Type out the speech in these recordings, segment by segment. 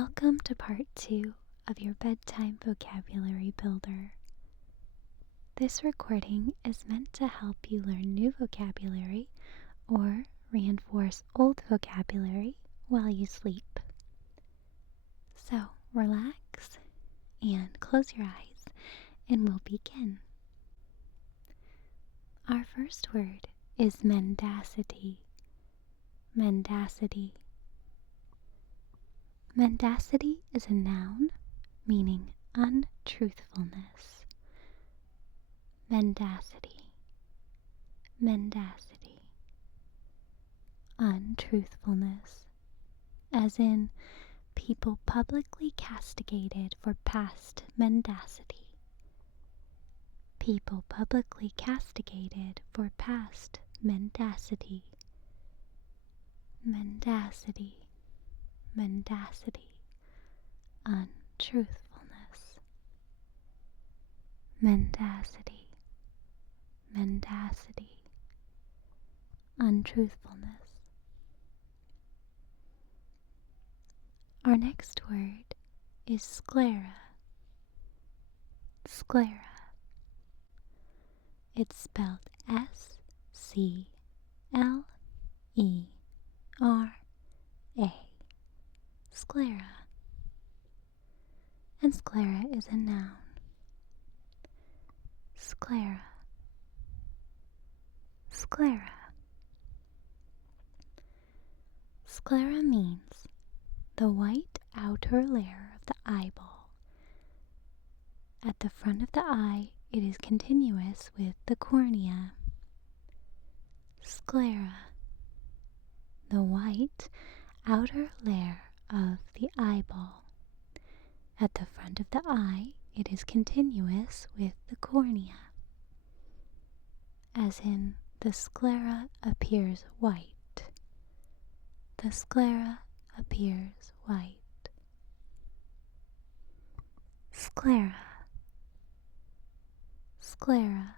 Welcome to part 2 of your bedtime vocabulary builder. This recording is meant to help you learn new vocabulary or reinforce old vocabulary while you sleep. So relax and close your eyes and we'll begin. Our first word is mendacity. Mendacity. Mendacity is a noun meaning untruthfulness. Mendacity. Mendacity. Untruthfulness, as in people publicly castigated for past mendacity. People publicly castigated for past mendacity. Mendacity. Mendacity. Untruthfulness. Mendacity. Mendacity. Untruthfulness. Our next word is sclera. Sclera. It's spelled S-C-L-E-R-A. Sclera. And sclera is a noun. Sclera. Sclera. Sclera means the white outer layer of the eyeball. At the front of the eye, it is continuous with the cornea. Sclera. The white outer layer of the eyeball. At the front of the eye, it is continuous with the cornea. As in, the sclera appears white. The sclera appears white. Sclera. Sclera.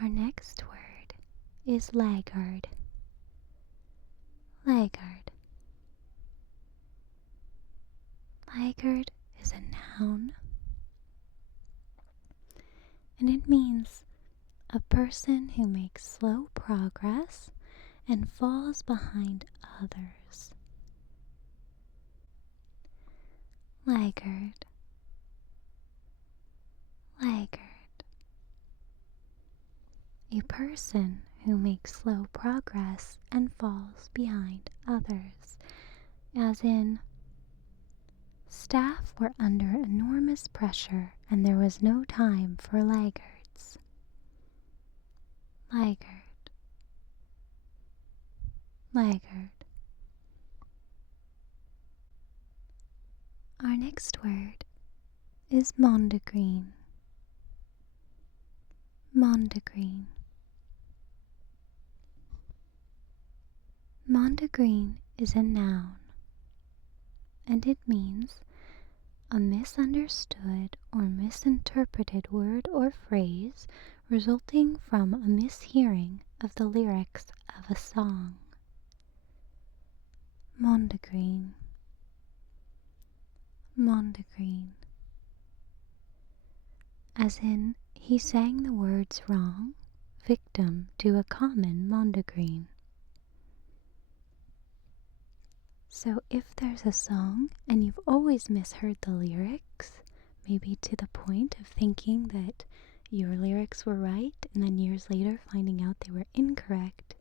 Our next word is laggard. Laggard. Laggard is a noun, and it means a person who makes slow progress and falls behind others. Laggard. Laggard. A person who makes slow progress and falls behind others, as in, staff were under enormous pressure and there was no time for laggards. Laggard. Laggard. Our next word is mondegreen. Mondegreen. Mondegreen is a noun, and it means a misunderstood or misinterpreted word or phrase resulting from a mishearing of the lyrics of a song. Mondegreen. Mondegreen. As in, he sang the words wrong, victim to a common mondegreen. So if there's a song and you've always misheard the lyrics, maybe to the point of thinking that your lyrics were right and then years later finding out they were incorrect,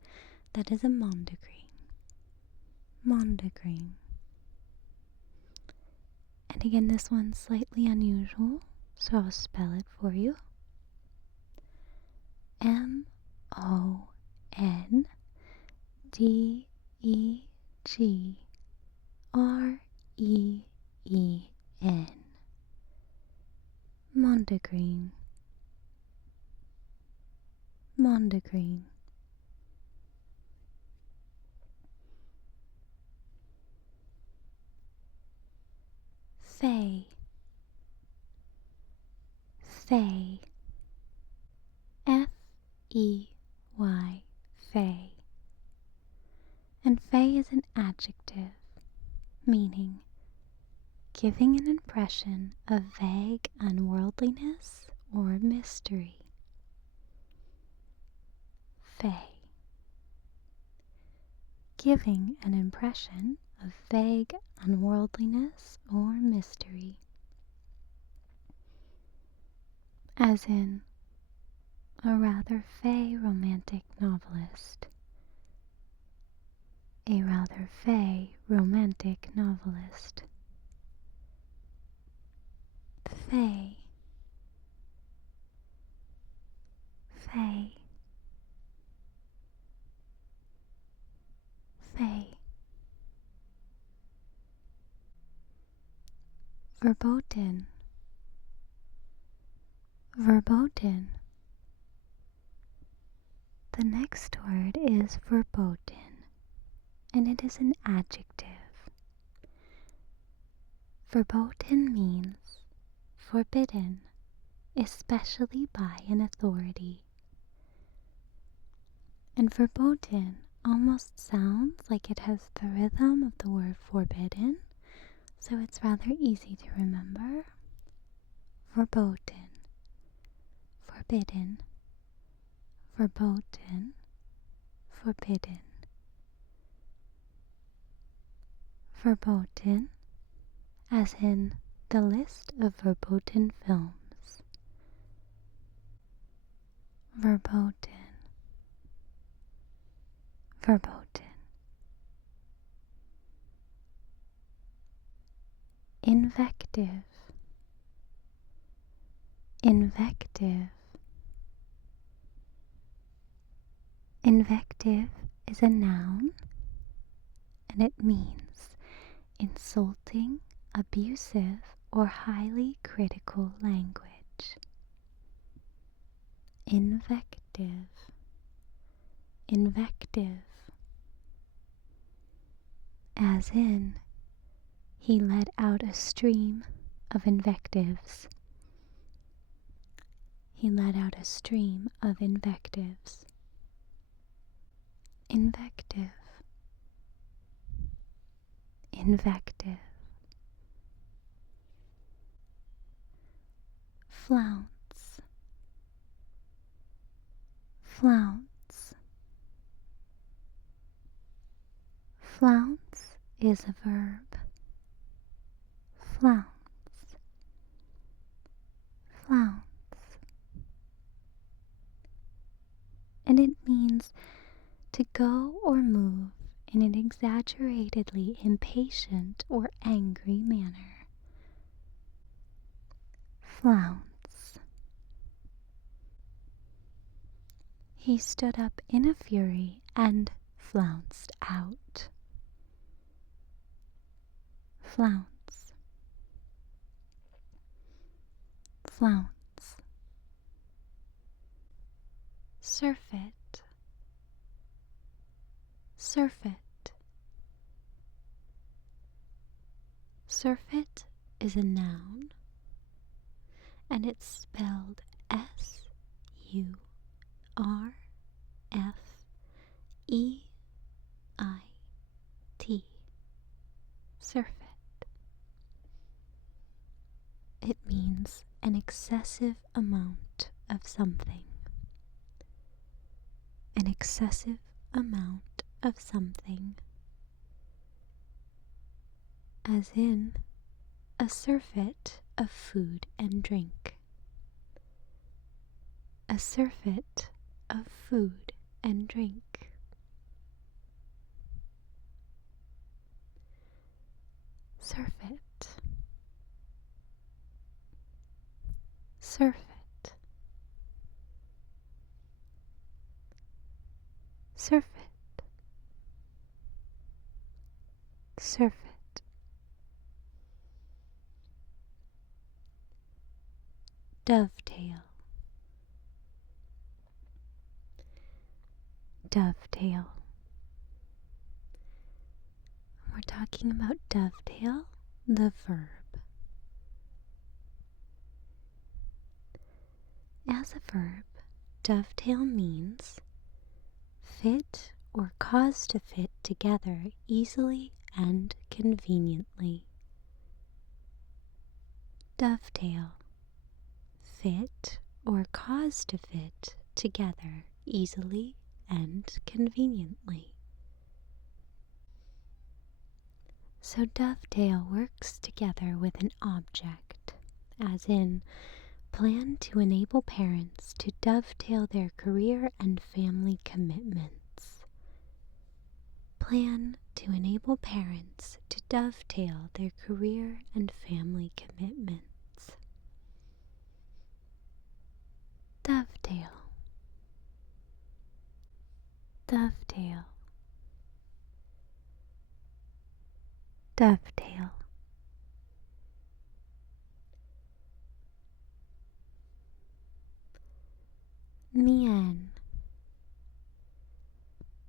that is a mondegreen. Mondegreen. And again, this one's slightly unusual, so I'll spell it for you. M-O-N-D-E-G-R-E-E-N. Mondegreen. Mondegreen. Fay. Fay. F-E-Y. Fay. adjective, meaning giving an impression of vague unworldliness or mystery. Fey. Giving an impression of vague unworldliness or mystery. As in, a rather fey romantic novelist. A rather fey romantic novelist. Fey. Fey. Fey. Verboten. Verboten. The next word is verboten, and it is an adjective. Verboten means forbidden, especially by an authority. And verboten almost sounds like it has the rhythm of the word forbidden, so it's rather easy to remember. Verboten. Forbidden. Verboten. Forbidden. Verboten, as in the list of verboten films. Verboten. Verboten. Invective. Invective. Invective is a noun, and it means insulting, abusive, or highly critical language. Invective. Invective. As in, he let out a stream of invectives. He let out a stream of invectives. Invective. Invective. Flounce. Flounce. Flounce is a verb. Flounce. Flounce. And it means to go or move in an exaggeratedly impatient or angry manner. Flounce. He stood up in a fury and flounced out. Flounce. Flounce. Surfeit. Surfeit. Surfeit is a noun, and it's spelled S-U-R-F-E-I-T. Surfeit. It means an excessive amount of something. An excessive amount of something. As in, a surfeit of food and drink. A surfeit of food and drink. Surfeit. Surfeit. Surfeit. Surfeit. Dovetail. Dovetail. We're talking about dovetail, the verb. As a verb, dovetail means fit or cause to fit together easily and conveniently. Dovetail. Fit or cause to fit together easily and conveniently. So dovetail works together with an object, as in plan to enable parents to dovetail their career and family commitments. Plan to enable parents to dovetail their career and family commitments. Dovetail. Dovetail. Dovetail. Mien.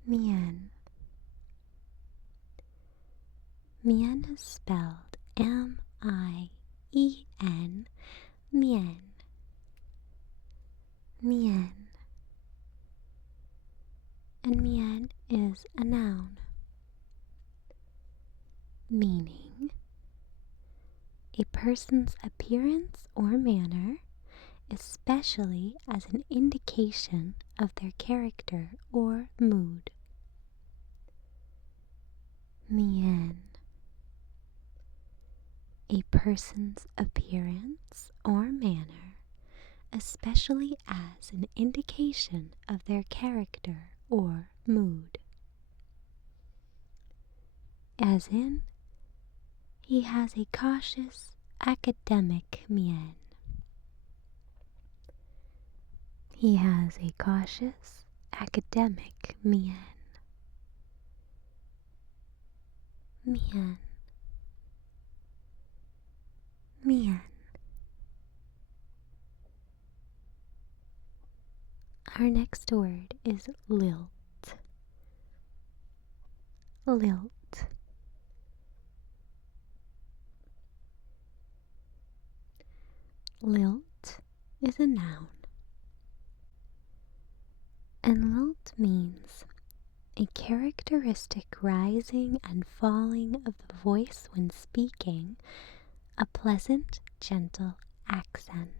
Mien. Mien is spelled M-I-E-N, Mien. Mien. And Mien is a noun, meaning a person's appearance or manner, especially as an indication of their character or mood. Mien. A person's appearance or manner, especially as an indication of their character or mood. As in, he has a cautious, academic mien. He has a cautious, academic mien. Mien. Mien. Our next word is lilt. Lilt. Lilt is a noun, and lilt means a characteristic rising and falling of the voice when speaking, a pleasant, gentle accent.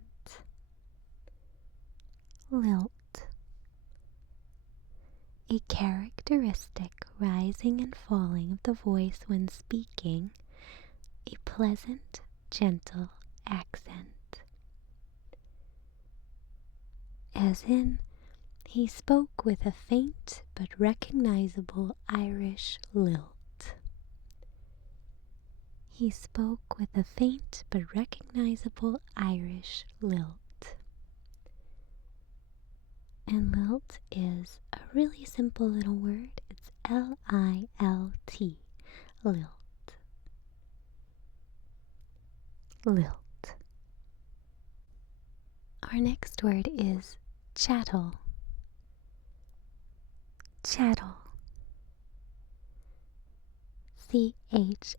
Lilt. A characteristic rising and falling of the voice when speaking, a pleasant, gentle accent. As in, he spoke with a faint but recognizable Irish lilt. He spoke with a faint but recognizable Irish lilt. And lilt is a really simple little word. It's L-I-L-T. Lilt. Lilt. Our next word is chattel. Chattel. C-H-A-T-T-E-L.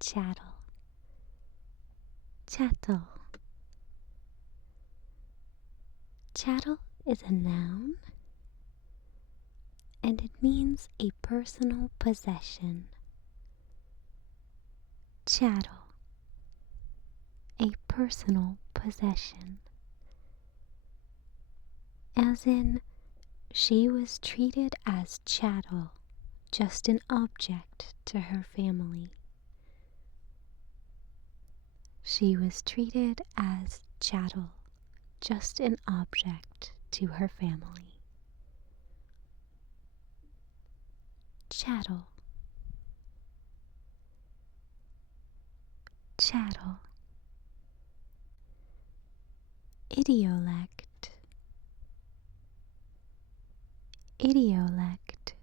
Chattel. Chattel. Chattel is a noun, and it means a personal possession. Chattel. A personal possession. As in, she was treated as chattel, just an object to her family. She was treated as chattel, just an object to her family. Chattel. Chattel. Idiolect. Idiolect.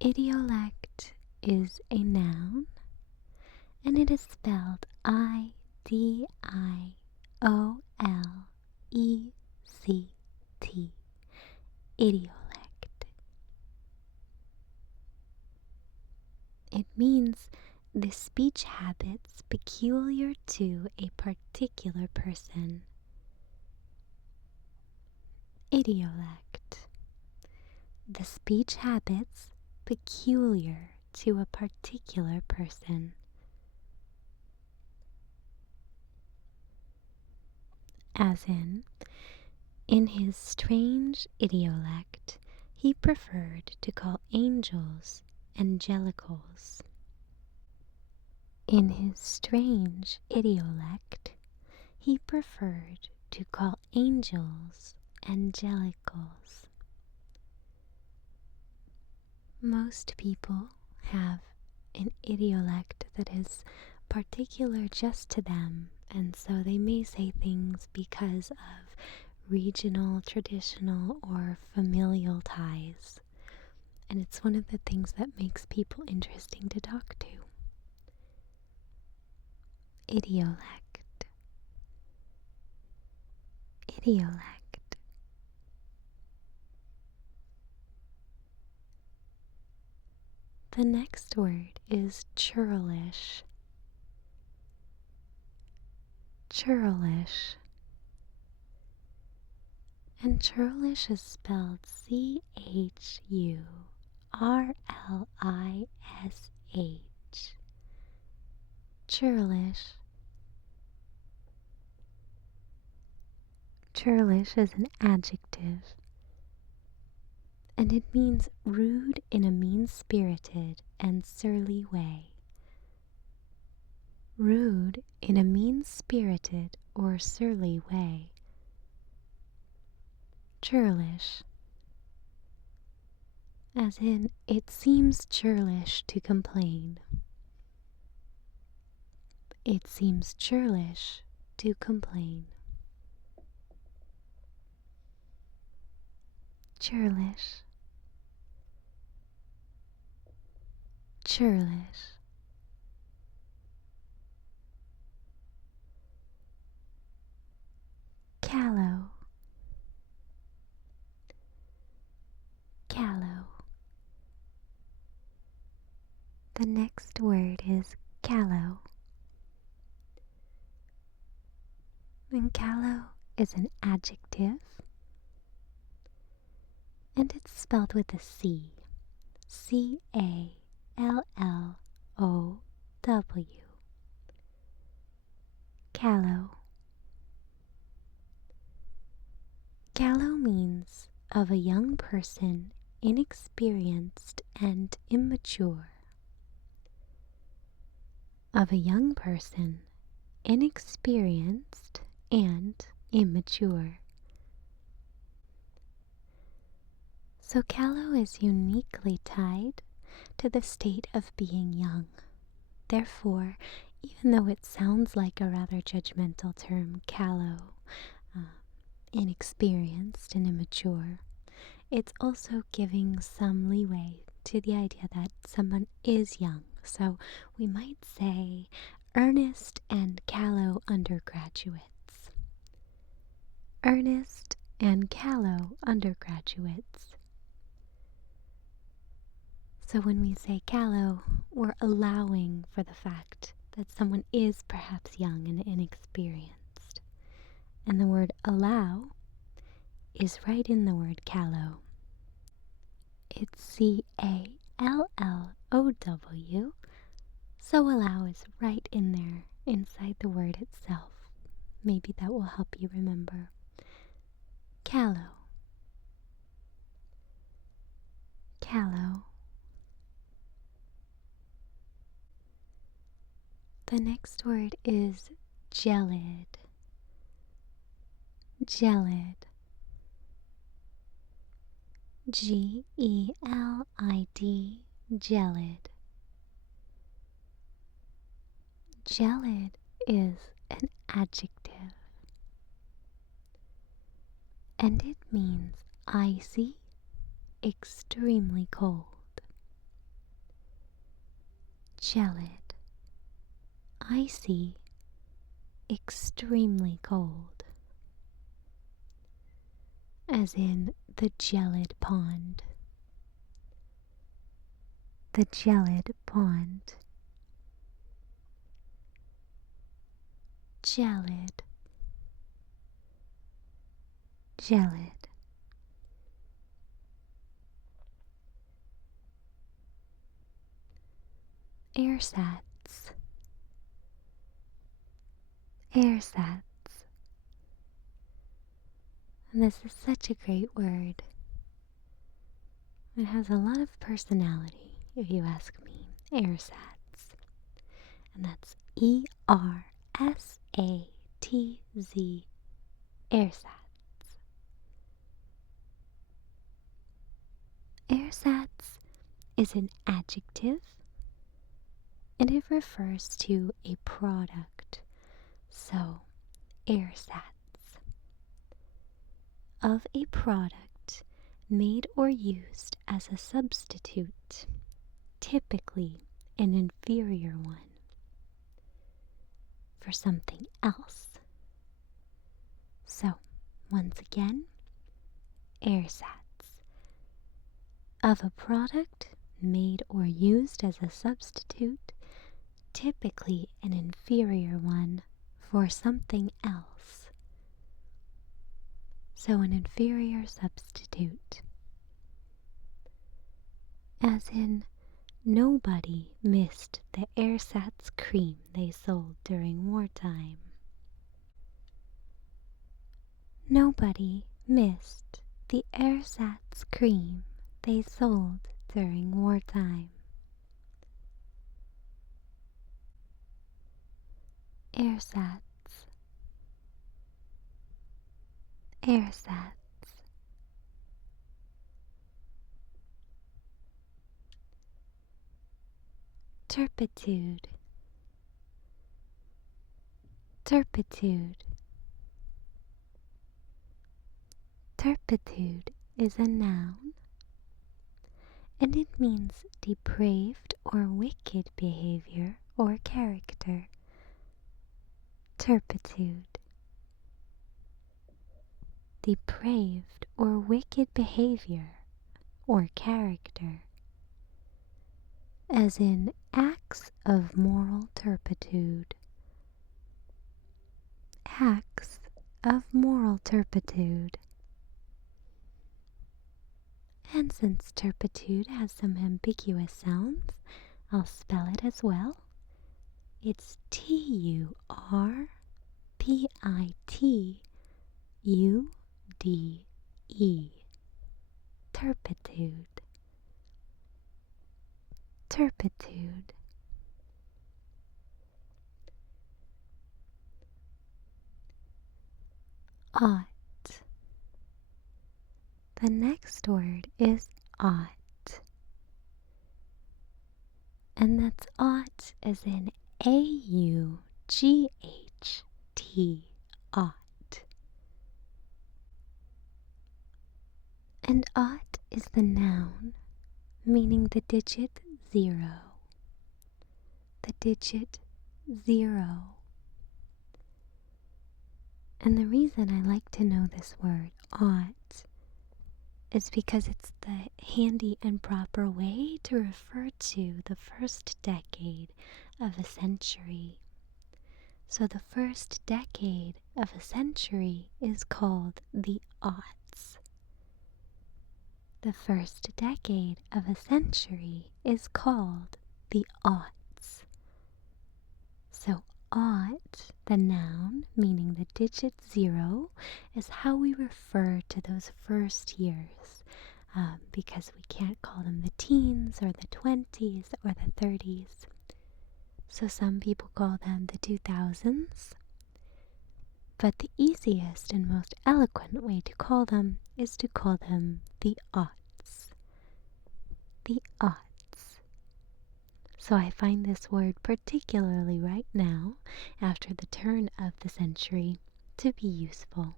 Idiolect is a noun, and it is spelled I-D-I-O-L-E-C-T. Idiolect. It means the speech habits peculiar to a particular person. Idiolect. The speech habits peculiar to a particular person. As in his strange idiolect, he preferred to call angels angelicals. In his strange idiolect, he preferred to call angels angelicals. Most people have an idiolect that is particular just to them, and so they may say things because of regional, traditional, or familial ties. And it's one of the things that makes people interesting to talk to. Idiolect. Idiolect. The next word is churlish. Churlish. And churlish is spelled Churlish. Churlish. Churlish is an adjective, and it means rude in a mean-spirited and surly way. Rude in a mean-spirited or surly way. Churlish. As in, it seems churlish to complain. It seems churlish to complain. Churlish. Churlish. Callow. Callow. The next word is callow. And callow is an adjective, and it's spelled with a C. C-A-L-L-O-W. Callow. Callow means of a young person, inexperienced and immature. Of a young person, inexperienced and immature. So callow is uniquely tied to the state of being young. Therefore, even though it sounds like a rather judgmental term, callow, inexperienced and immature, it's also giving some leeway to the idea that someone is young. So we might say earnest and callow undergraduates. Earnest and callow undergraduates. So when we say callow, we're allowing for the fact that someone is perhaps young and inexperienced. And the word allow is right in the word callow. It's C-A-L-L-O-W, so allow is right in there inside the word itself. Maybe that will help you remember. Callow. Callow. The next word is gelid. Gelid. G-E-L-I-D. Gelid. Gelid is an adjective, and it means icy, extremely cold. Gelid. Icy, extremely cold. As in the gelid pond. The gelid pond. Gelid. Gelid. Airsats. Airsats. And this is such a great word. It has a lot of personality, if you ask me. Airsats. And that's E-R-S-A-T-Z. Airsats. Airsats is an adjective and it refers to a product. So, airsats of a product made or used as a substitute, typically an inferior one, for something else. So, once again, airsats of a product made or used as a substitute, typically an inferior one for something else. So an inferior substitute. As in, nobody missed the airsats cream they sold during wartime. Nobody missed the airsats cream they sold during wartime. Airsats. Airsats. Turpitude. Turpitude. Turpitude is a noun, and it means depraved or wicked behavior or character. Turpitude. Depraved or wicked behavior or character. As in acts of moral turpitude. Acts of moral turpitude. And since turpitude has some ambiguous sounds, I'll spell it as well. It's Turpitude. Turpitude. Turpitude. Ought. The next word is ought. And that's ought as in A-U-G-H-T. Ought. And ought is the noun, meaning the digit 0. The digit 0. And the reason I like to know this word, ought, is because it's the handy and proper way to refer to the first decade of a century. So the first decade of a century is called the aughts. The first decade of a century is called the aughts. So ought, the noun, meaning the digit 0, is how we refer to those first years, because we can't call them the teens or the 20s or the 30s. So some people call them the 2000s. But the easiest and most eloquent way to call them is to call them the aughts. The aughts. So I find this word particularly right now, after the turn of the century, to be useful.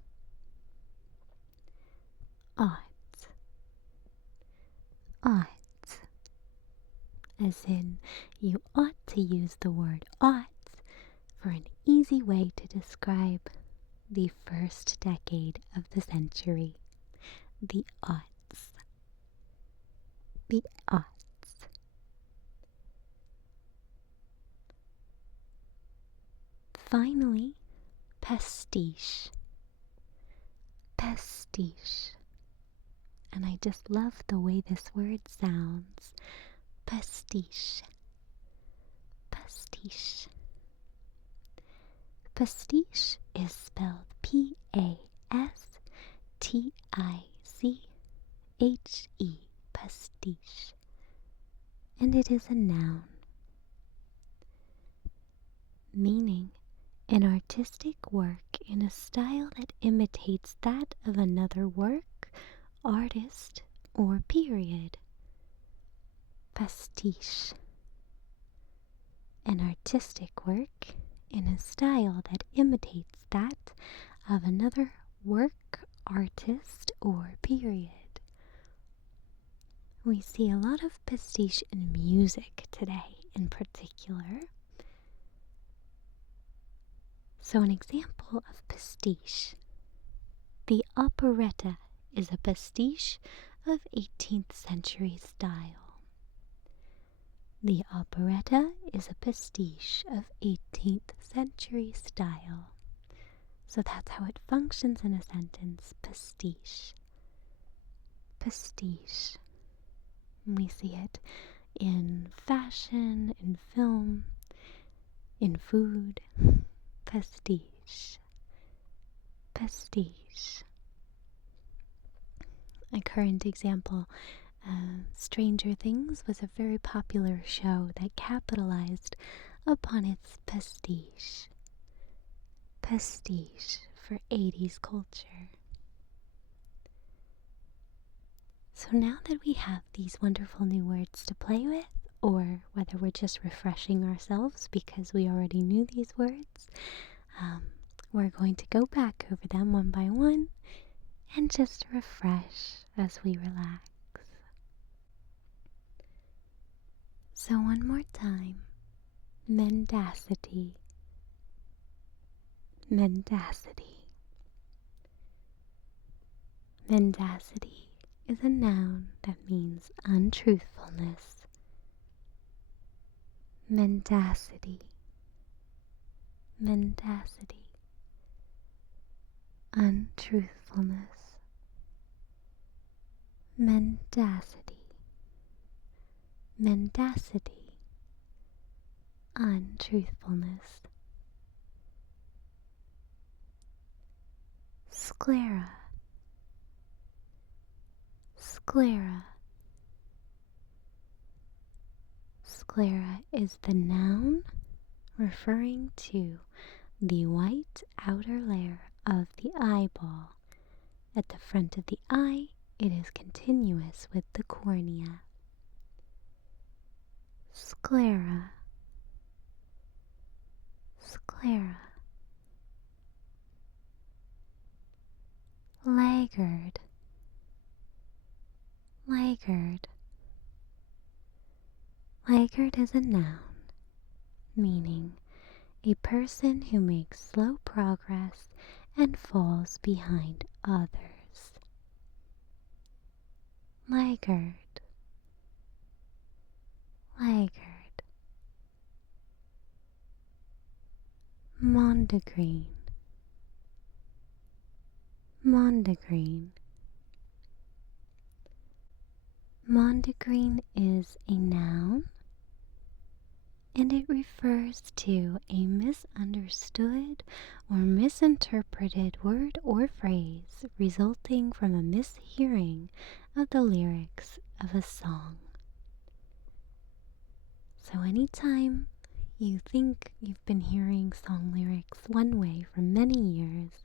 Ought. Ought. As in, you ought to use the word ought for an easy way to describe the first decade of the century. The aughts. The aughts. Finally, pastiche. Pastiche. And I just love the way this word sounds. Pastiche. pastiche. Pastiche is spelled P-A-S-T-I-C-H-E, pastiche, and it is a noun, meaning an artistic work in a style that imitates that of another work, artist, or period. Pastiche. An artistic work in a style that imitates that of another work, artist, or period. We see a lot of pastiche in music today in particular. So an example of pastiche. The operetta is a pastiche of 18th century style. The operetta is a pastiche of 18th century style. So that's how it functions in a sentence, pastiche. Pastiche. We see it in fashion, in film, in food. Pastiche. Pastiche. A current example, Stranger Things was a very popular show that capitalized upon its pastiche. Pastiche for 80s culture. So now that we have these wonderful new words to play with, or whether we're just refreshing ourselves because we already knew these words, we're going to go back over them one by one and just refresh as we relax. So one more time, mendacity. Mendacity. Mendacity is a noun that means untruthfulness. Mendacity. Mendacity. Untruthfulness. Mendacity. Mendacity. Untruthfulness. Sclera. Sclera. Sclera is the noun referring to the white outer layer of the eyeball. At the front of the eye, it is continuous with the cornea. Sclera. Sclera. Laggard. Laggard. Laggard is a noun, meaning a person who makes slow progress and falls behind others. Laggard. Laggard. Mondegreen. Mondegreen. Mondegreen is a noun, and it refers to a misunderstood or misinterpreted word or phrase resulting from a mishearing of the lyrics of a song. So anytime you think you've been hearing song lyrics one way for many years,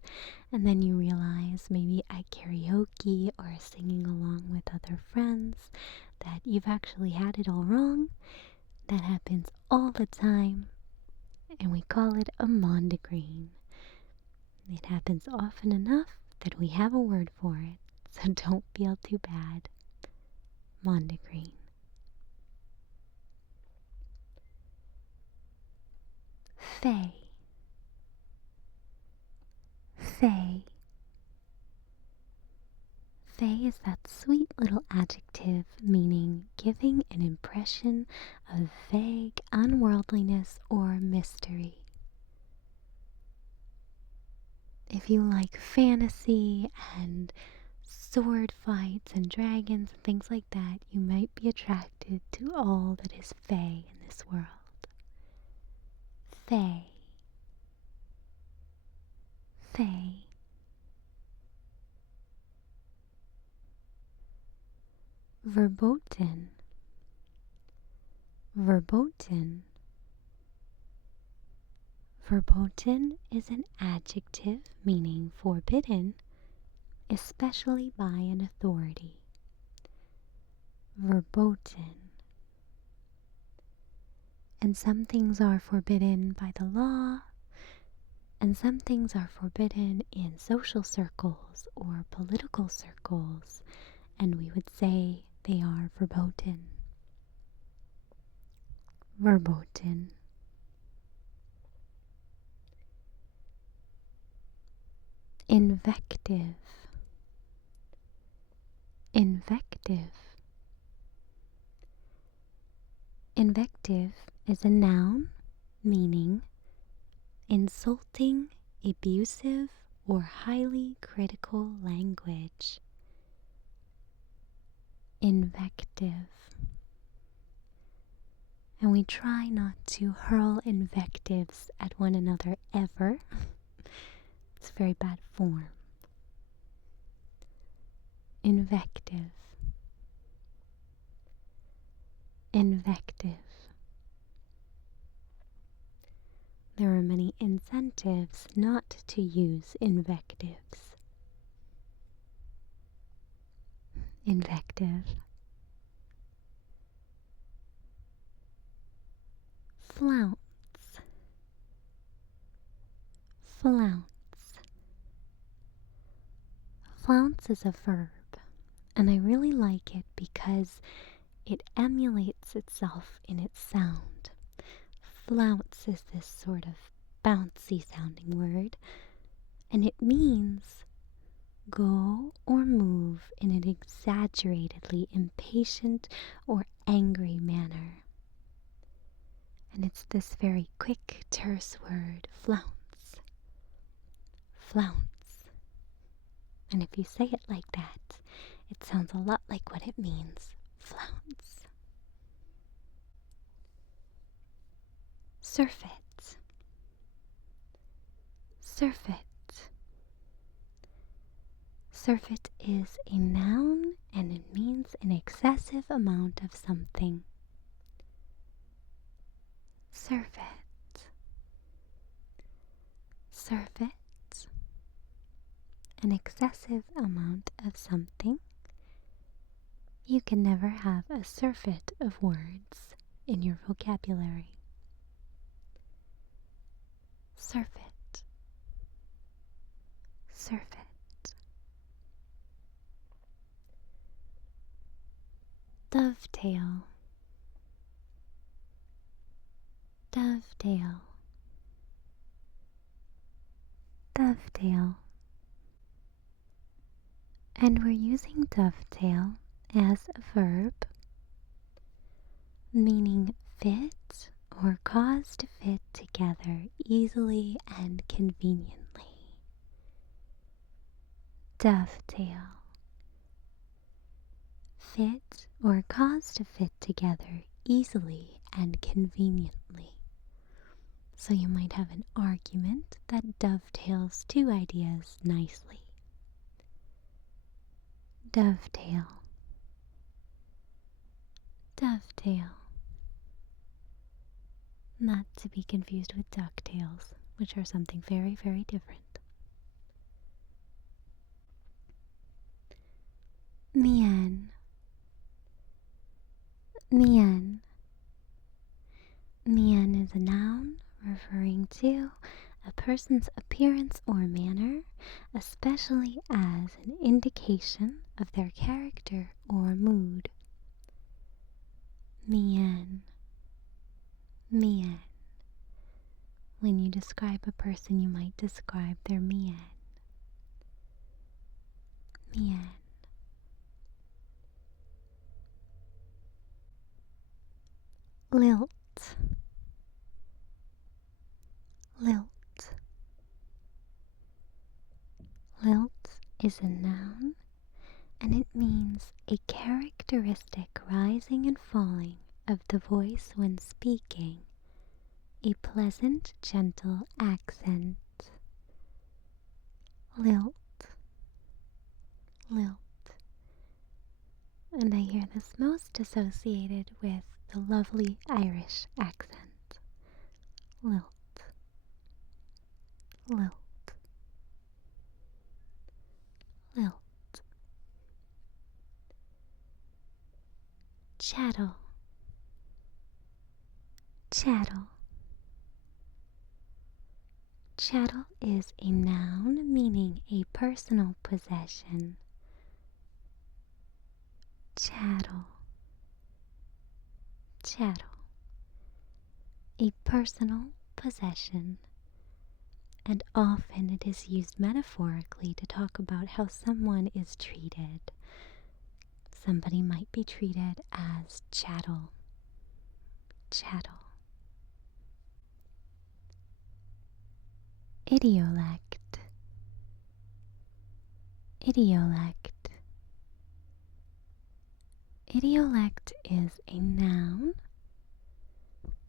and then you realize maybe at karaoke or singing along with other friends that you've actually had it all wrong, that happens all the time, and we call it a mondegreen. It happens often enough that we have a word for it, so don't feel too bad. Mondegreen. Fay. Fay. Fay is that sweet little adjective meaning giving an impression of vague unworldliness or mystery. If you like fantasy and sword fights and dragons and things like that, you might be attracted to all that is fey in this world. fay, fay. Verboten, verboten. Verboten is an adjective meaning forbidden, especially by an authority. Verboten. And some things are forbidden by the law, and some things are forbidden in social circles or political circles, and we would say they are verboten. Verboten. Invective, invective. Invective is a noun meaning insulting, abusive, or highly critical language. Invective. And we try not to hurl invectives at one another ever. It's a very bad form. Invective. Invective. There are many incentives not to use invectives. Invective. Flounce. Flounce. Flounce is a verb, and I really like it because it emulates itself in its sound. Flounce is this sort of bouncy sounding word, and it means go or move in an exaggeratedly impatient or angry manner. And it's this very quick, terse word, flounce. Flounce. And if you say it like that, it sounds a lot like what it means. Flounce. Surfeit. Surfeit. Surfeit is a noun and it means an excessive amount of something. Surfeit. Surfeit. An excessive amount of something. You can never have a surfeit of words in your vocabulary. Surfeit. Surfeit. Dovetail. Dovetail. Dovetail. And we're using dovetail as a verb, meaning fit or cause to fit together easily and conveniently. Dovetail. Fit or cause to fit together easily and conveniently. So you might have an argument that dovetails two ideas nicely. Dovetail. Dovetail. Not to be confused with ducktails, which are something very, very different. Mien. Mien. Mien is a noun referring to a person's appearance or manner, especially as an indication of their character or mood. Mien. Mien. When you describe a person, you might describe their mien. Mien. Lilt. Lilt. Lilt is a noun, and it means a characteristic rising and falling of the voice when speaking, a pleasant, gentle accent. Lilt, lilt. And I hear this most associated with the lovely Irish accent. Lilt, lilt, lilt. Chattel, chattel. Chattel is a noun meaning a personal possession. Chattel, chattel. A personal possession. And often it is used metaphorically to talk about how someone is treated. Somebody might be treated as chattel. Chattel. Idiolect. Idiolect. Idiolect is a noun,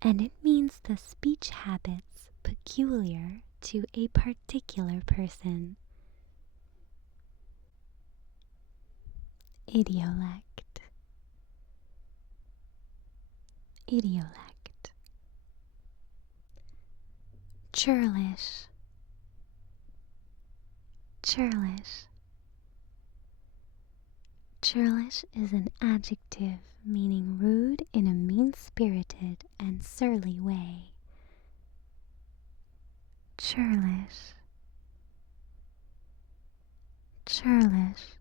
and it means the speech habits peculiar to a particular person. Idiolect. Idiolect. Churlish. Churlish. Churlish is an adjective meaning rude in a mean-spirited and surly way. Churlish. Churlish.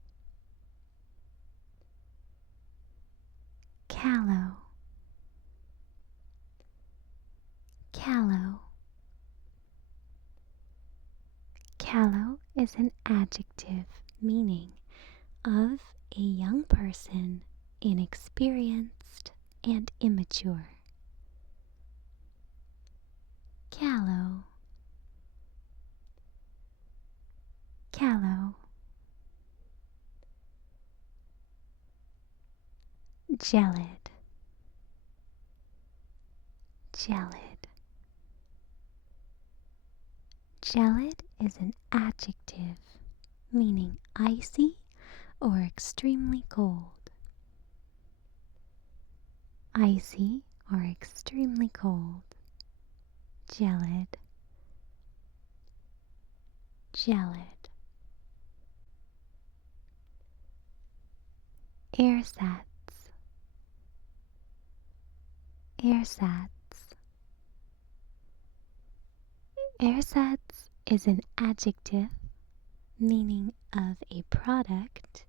Callow. Callow. Callow is an adjective meaning of a young person, inexperienced and immature. Callow. Callow. Gelid. Gelid. Gelid is an adjective meaning icy or extremely cold. Icy or extremely cold. Gelid. Gelid. Ersatz. Ersatz. Ersatz is an adjective meaning of a product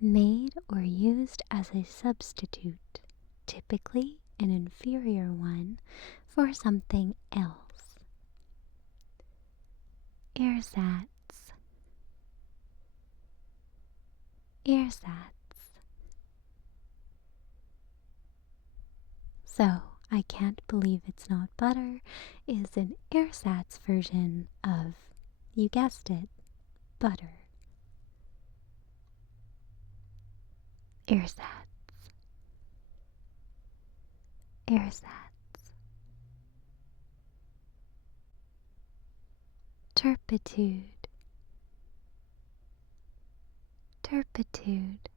made or used as a substitute, typically an inferior one, for something else. Ersatz. Ersatz. So, I can't believe it's not butter is an ersatz version of, you guessed it, butter. Ersatz. Ersatz. Turpitude. Turpitude.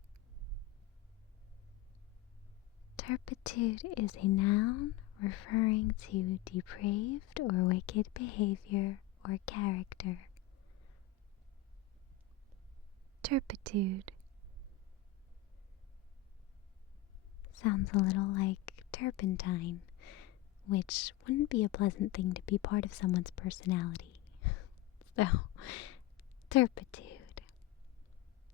Turpitude is a noun referring to depraved or wicked behavior or character. Turpitude sounds a little like turpentine, which wouldn't be a pleasant thing to be part of someone's personality. So, turpitude,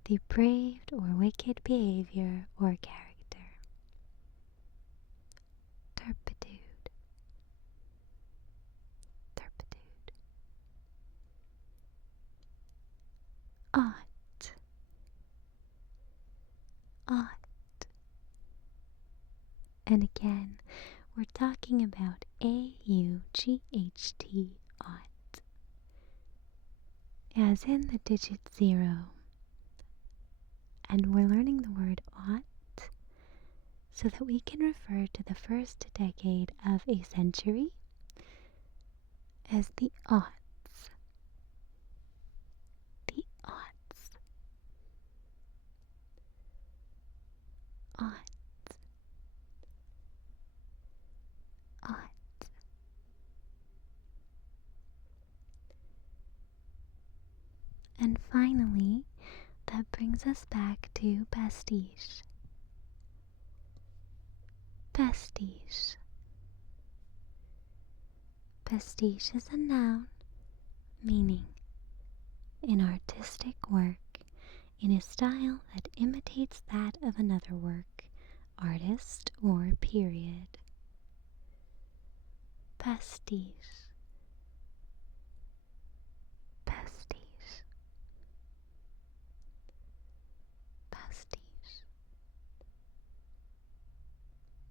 depraved or wicked behavior or character. Turpitude. Turpitude. Ought. Ought. And again, we're talking about A-U-G-H-T, ought, as in the digit 0. And we're learning the word ought so that we can refer to the first decade of a century as the aughts. The aughts. Aughts. Aughts. And finally, that brings us back to pastiche. Pastiche. Pastiche is a noun meaning an artistic work in a style that imitates that of another work, artist, or period. Pastiche. Pastiche. Pastiche.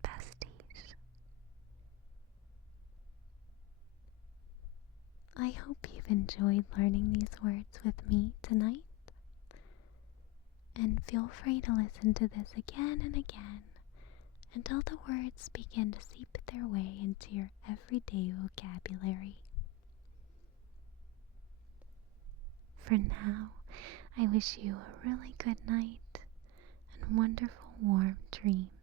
Pastiche. I hope you've enjoyed learning these words with me tonight. And feel free to listen to this again and again until the words begin to seep their way into your everyday vocabulary. For now, I wish you a really good night and wonderful warm dreams.